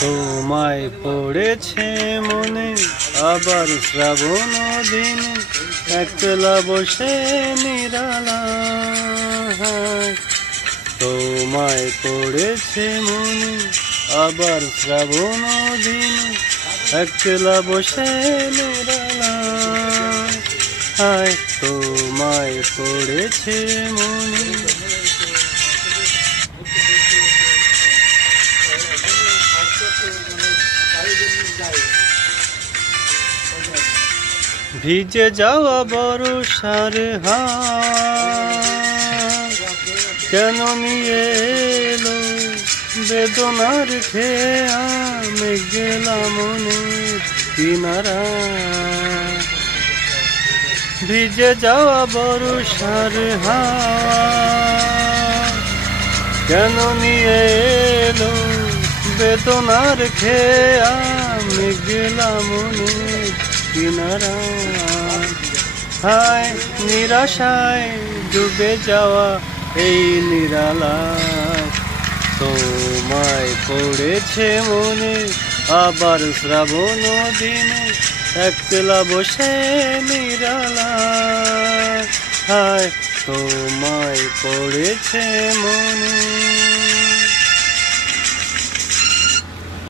তোমায় পড়েছে মনে আবার শ্রাবণ দিনে একলা বসে নিরালায়। তোমায় পড়েছে মনে আবার শ্রাবণ দিনে একলা বসে নিরালায়। তোমায় পড়েছে মনে। ভিজে যাওয়া বর্ষার হাত কেন নিয়ে এলো বেদনার খেয়া গেলাম মনের কিনারা। ভিজে যাওয়া বর্ষার হাত কেন নিয়ে এলো বেদনার খেয়া গেলাম মনের কিনারা। হায় নিরাশায় ডুবে যাওয়া এই নিরালায়। তোমায় পড়েছে মনে আবার শ্রাবণ দিনে একলা বসে নিরালায়। হায় তোমায় পড়েছে মনে।